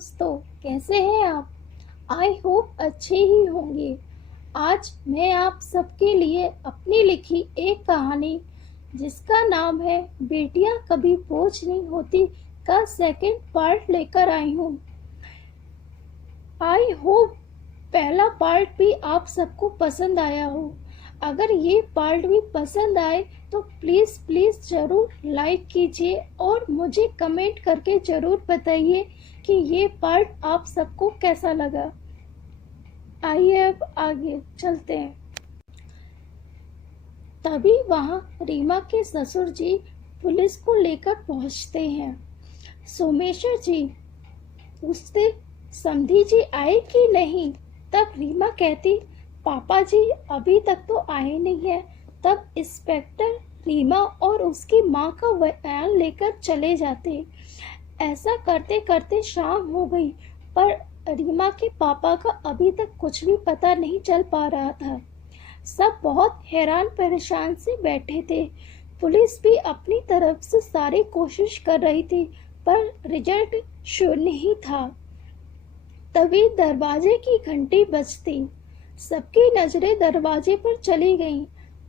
दोस्तों, कैसे हैं आप? आई होप अच्छे ही होंगे। आज मैं आप सबके लिए अपनी लिखी एक कहानी जिसका नाम है बेटियां कभी बोझ नहीं होती का सेकंड पार्ट लेकर आई हूँ। आई होप पहला पार्ट भी आप सबको पसंद आया हो। अगर ये पार्ट भी पसंद आए तो प्लीज़ प्लीज़ ज़रूर लाइक कीजिए और मुझे कमेंट करके ज़रूर बताइए कि ये पार्ट आप सबको कैसा लगा। आइए अब आगे चलते हैं। तभी वहाँ रीमा के ससुर जी पुलिस को लेकर पहुँचते हैं। सोमेश्वर जी पूछते, समधी जी आए कि नहीं? तब रीमा कहती, पापा जी अभी तक तो आए नहीं है। तब इंस्पेक्टर रीमा और उसकी माँ का बयान लेकर चले जाते। ऐसा करते करते शाम हो गई, पर रीमा के पापा का अभी तक कुछ भी पता नहीं चल पा रहा था। सब बहुत हैरान परेशान से बैठे थे। पुलिस भी अपनी तरफ से सारी कोशिश कर रही थी, पर रिजल्ट शून्य ही था। तभी दरवाजे की घंटी बजती। सबकी नजरें दरवाजे पर चली गईं।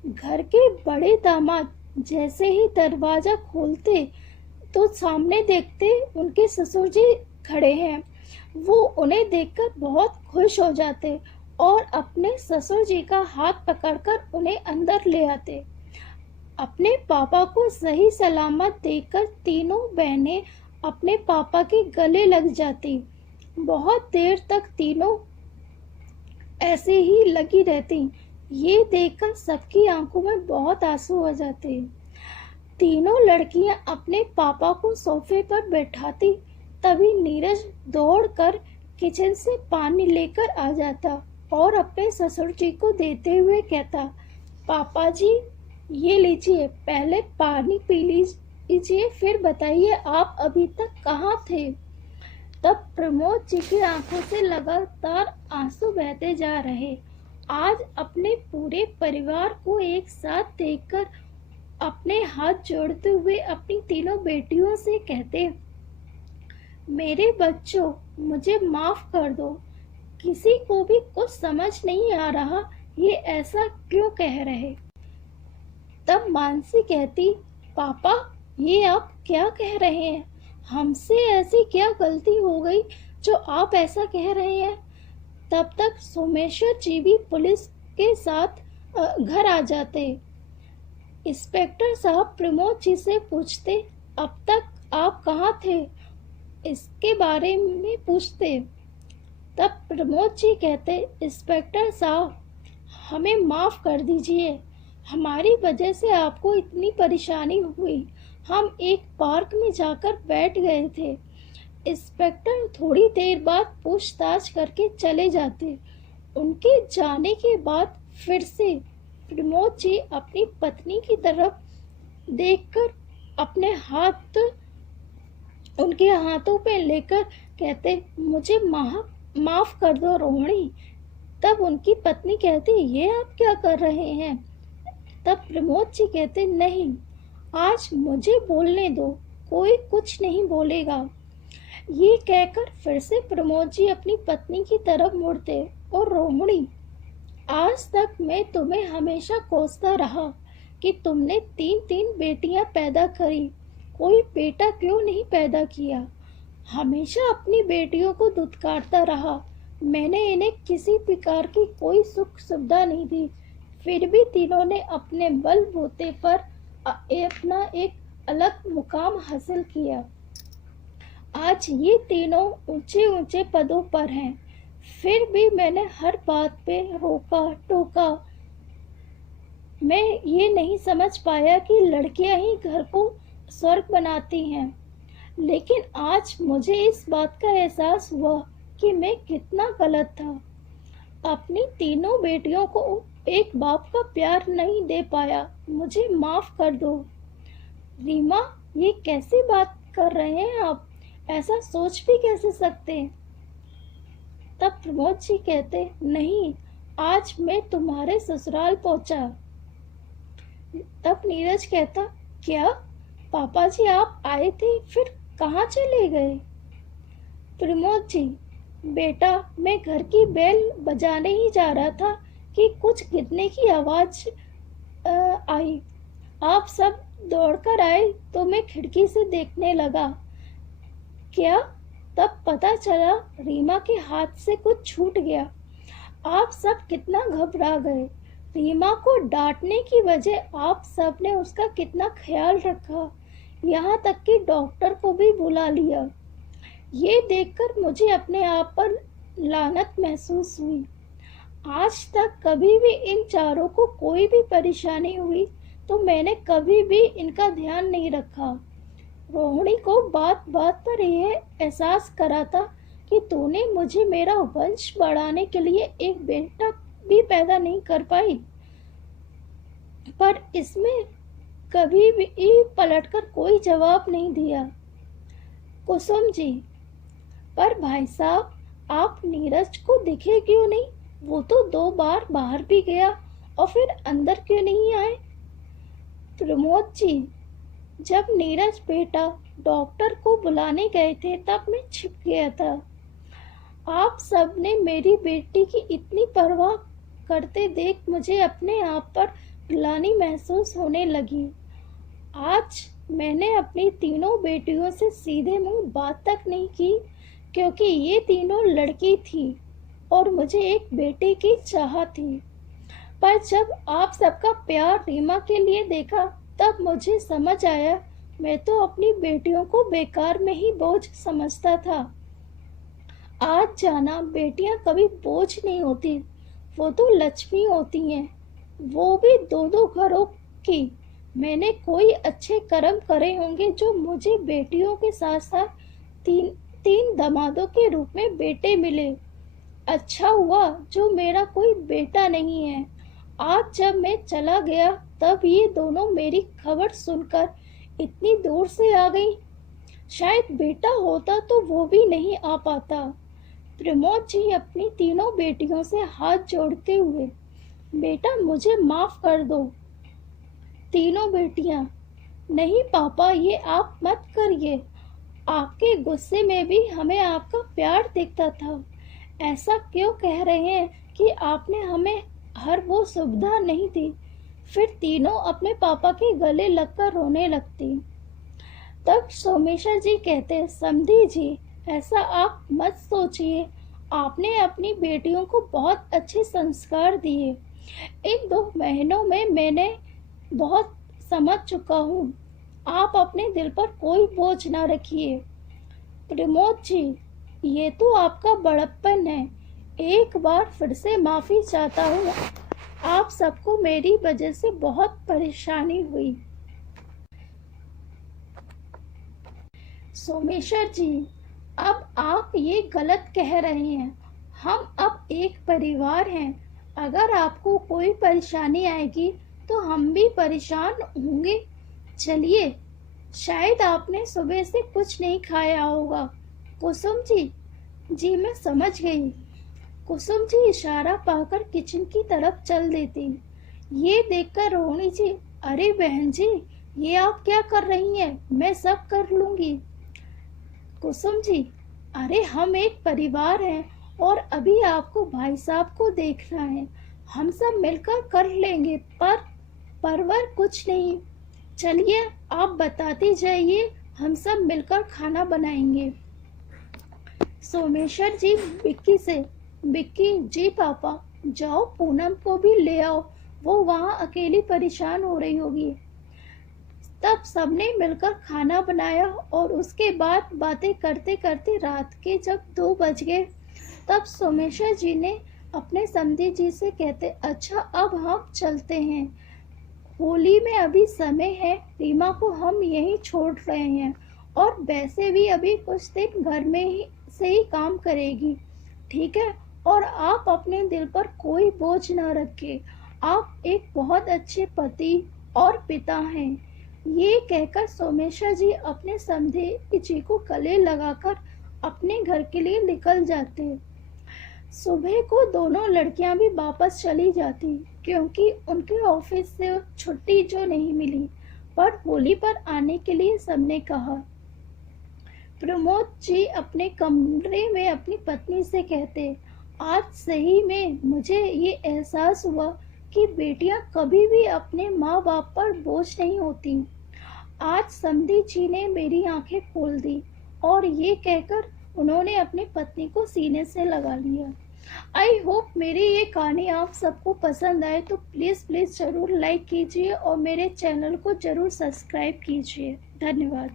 घर के बड़े दामाद जैसे ही दरवाजा खोलते तो सामने देखते उनके ससुर जी खड़े हैं। वो उन्हें देखकर बहुत खुश हो जाते और अपने ससुर जी का हाथ पकड़कर उन्हें अंदर ले आते। अपने पापा को सही सलामत देखकर तीनों बहनें अपने पापा के गले लग जाती। बहुत देर तक तीनों ऐसे ही लगी रहती। ये देखकर सबकी आंखों में बहुत आंसू आ जाते। तीनों लड़कियां अपने पापा को सोफे पर बैठाती। तभी नीरज दौड़कर किचन से पानी लेकर आ जाता और अपने ससुर जी को देते हुए कहता, पापा जी ये लीजिए, पहले पानी पी लीजिए, फिर बताइए आप अभी तक कहाँ थे? तब प्रमोद जी की आंखों से लगातार आंसू बहते जा रहे। आज अपने पूरे परिवार को एक साथ देखकर अपने हाथ जोड़ते हुए अपनी तीनों बेटियों से कहते, मेरे बच्चों मुझे माफ कर दो। किसी को भी कुछ समझ नहीं आ रहा ये ऐसा क्यों कह रहे। तब मानसी कहती, पापा ये आप क्या कह रहे हैं? हमसे ऐसी क्या गलती हो गई जो आप ऐसा कह रहे हैं? तब तक सोमेश्वर जी भी पुलिस के साथ घर आ जाते। इंस्पेक्टर साहब प्रमोद जी से पूछते, अब तक आप कहाँ थे? इसके बारे में पूछते। तब प्रमोद जी कहते, इंस्पेक्टर साहब हमें माफ कर दीजिए, हमारी वजह से आपको इतनी परेशानी हुई। हम एक पार्क में जाकर बैठ गए थे। इंस्पेक्टर थोड़ी देर बाद पूछताछ करके चले जाते। उनके जाने के बाद फिर से प्रमोद जी अपनी पत्नी की तरफ देखकर अपने हाथ उनके हाथों पे लेकर कहते, मुझे माफ कर दो रोहिणी। तब उनकी पत्नी कहती, ये आप क्या कर रहे हैं? तब प्रमोद जी कहते, नहीं आज मुझे बोलने दो, कोई कुछ नहीं बोलेगा। ये कहकर फिर से प्रमोद जी अपनी पत्नी की तरफ मुड़ते और रोहिणी, आज तक मैं तुम्हें हमेशा कोसता रहा कि तुमने 3 बेटियां पैदा करी, कोई बेटा क्यों नहीं पैदा किया। हमेशा अपनी बेटियों को दुत्कारता रहा। मैंने इन्हें किसी प्रकार की कोई सुख सुविधा नहीं दी, फिर भी तीनों ने अपने बलबूते पर अपना एक अलग मुकाम हासिल किया। आज ये तीनों ऊंचे ऊंचे पदों पर हैं, फिर भी मैंने हर बात पे रोका टोका। मैं ये नहीं समझ पाया कि लड़कियां ही घर को स्वर्ग बनाती हैं, लेकिन आज मुझे इस बात का एहसास हुआ कि मैं कितना गलत था। अपनी तीनों बेटियों को एक बाप का प्यार नहीं दे पाया, मुझे माफ कर दो। रीमा ये कैसी बात कर रहे हैं आप? ऐसा सोच भी कैसे सकते हैं? तब प्रमोद जी कहते, नहीं आज मैं तुम्हारे ससुराल पहुंचा। तब नीरज कहता, क्या पापा जी आप आए थे, फिर कहाँ चले गए? प्रमोद जी, बेटा मैं घर की बेल बजाने ही जा रहा था कि कुछ गिरने की आवाज आई। आप सब दौड़कर आए तो मैं खिड़की से देखने लगा। क्या? तब पता चला रीमा के हाथ से कुछ छूट गया। आप सब कितना घबरा गए। रीमा को डांटने की वजह आप सब ने उसका कितना ख्याल रखा, यहाँ तक कि डॉक्टर को भी बुला लिया। ये देखकर मुझे अपने आप पर लानत महसूस हुई। आज तक कभी भी इन चारों को कोई भी परेशानी हुई तो मैंने कभी भी इनका ध्यान नहीं रखा। रोहिणी को बात बात पर यह एहसास करा था कि तूने मुझे मेरा वंश बढ़ाने के लिए एक बेटा भी पैदा नहीं कर पाई, पर इसमें कभी भी पलटकर कोई जवाब नहीं दिया। कुसुम जी, पर भाई साहब आप नीरज को दिखे क्यों नहीं? वो तो 2 बार बाहर भी गया और फिर अंदर क्यों नहीं आए? प्रमोद जी, जब नीरज बेटा डॉक्टर को बुलाने गए थे तब मैं छिप गया था। आप सब ने मेरी बेटी की इतनी परवाह करते देख मुझे अपने आप पर ग्लानि महसूस होने लगी। आज मैंने अपनी तीनों बेटियों से सीधे मुंह बात तक नहीं की, क्योंकि ये तीनों लड़की थी और मुझे एक बेटे की चाह थी। पर जब आप सबका प्यार रीमा के लिए देखा तब मुझे समझ आया मैं तो अपनी बेटियों को बेकार में ही बोझ समझता था। आज जाना बेटियां कभी बोझ नहीं होती, वो तो लक्ष्मी होती हैं, वो भी 2-2 घरों की। मैंने कोई अच्छे कर्म करे होंगे जो मुझे बेटियों के साथ साथ 3 दामादों के रूप में बेटे मिले। अच्छा हुआ जो मेरा कोई बेटा नहीं है। आज जब मैं चला गया तब ये दोनों मेरी खबर सुनकर इतनी दूर से आ गई। शायद बेटा होता तो वो भी नहीं आ पाता। प्रमोद जी अपनी तीनों बेटियों से हाथ जोड़ते हुए, बेटा मुझे माफ कर दो। तीनों बेटियां, नहीं पापा ये आप मत करिए, आपके गुस्से में भी हमें आपका प्यार दिखता था। ऐसा क्यों कह रहे हैं कि आपने हमें हर वो सुविधा नहीं दी? फिर तीनों अपने पापा के गले लगकर रोने लगती। तब सोमेश्वर जी कहते, समधी जी ऐसा आप मत सोचिए, आपने अपनी बेटियों को बहुत अच्छे संस्कार दिए। इन 2 महीनों में मैंने बहुत समझ चुका हूँ। आप अपने दिल पर कोई बोझ ना रखिए। प्रमोद जी, ये तो आपका बड़प्पन है। एक बार फिर से माफी चाहता हूँ, आप सबको मेरी वजह से बहुत परेशानी हुई। सोमेश्वर जी, अब आप ये गलत कह रहे हैं। हम अब एक परिवार हैं। अगर आपको कोई परेशानी आएगी तो हम भी परेशान होंगे। चलिए, शायद आपने सुबह से कुछ नहीं खाया होगा। कुसुम जी, जी मैं समझ गई। कुसुम जी इशारा पाकर किचन की तरफ चल देती। ये देखकर रोहिणी जी, अरे बहन जी ये आप क्या कर रही हैं? मैं सब कर लूंगी। कुसुम जी, अरे हम एक परिवार हैं और अभी आपको भाई साहब को देखना है, हम सब मिलकर कर लेंगे। पर परवर कुछ नहीं। चलिए आप बताते जाइए, हम सब मिलकर खाना बनाएंगे। सोमेश्वर जी विक्की से, विक्की जी पापा जाओ पूनम को भी ले आओ, वो वहाँ अकेली परेशान हो रही होगी। तब सबने मिलकर खाना बनाया और उसके बाद बातें करते करते रात के जब 2 बज गए तब सोमेश्वर जी ने अपने समधी जी से कहते, अच्छा अब हम चलते हैं, होली में अभी समय है, रीमा को हम यहीं छोड़ रहे हैं और वैसे भी अभी कुछ दिन घर में ही से ही काम करेगी, ठीक है? और आप अपने दिल पर कोई बोझ न रखें, आप एक बहुत अच्छे पति और पिता हैं। ये कहकर सोमेश्वर जी अपने समधी जी को गले लगाकर अपने घर के लिए निकल जाते। सुबह को दोनों लड़कियां भी वापस चली जाती क्योंकि उनके ऑफिस से छुट्टी जो नहीं मिली, पर होली पर आने के लिए सबने कहा। प्रमोद जी अपने कमरे में अपनी पत्नी से कहते, आज सही में मुझे ये एहसास हुआ कि बेटियां कभी भी अपने माँ बाप पर बोझ नहीं होती। आज समधी जी ने मेरी आंखें खोल दी और ये कहकर उन्होंने अपनी पत्नी को सीने से लगा लिया। आई होप मेरी ये कहानी आप सबको पसंद आए, तो प्लीज़ ज़रूर लाइक कीजिए और मेरे चैनल को ज़रूर सब्सक्राइब कीजिए। धन्यवाद।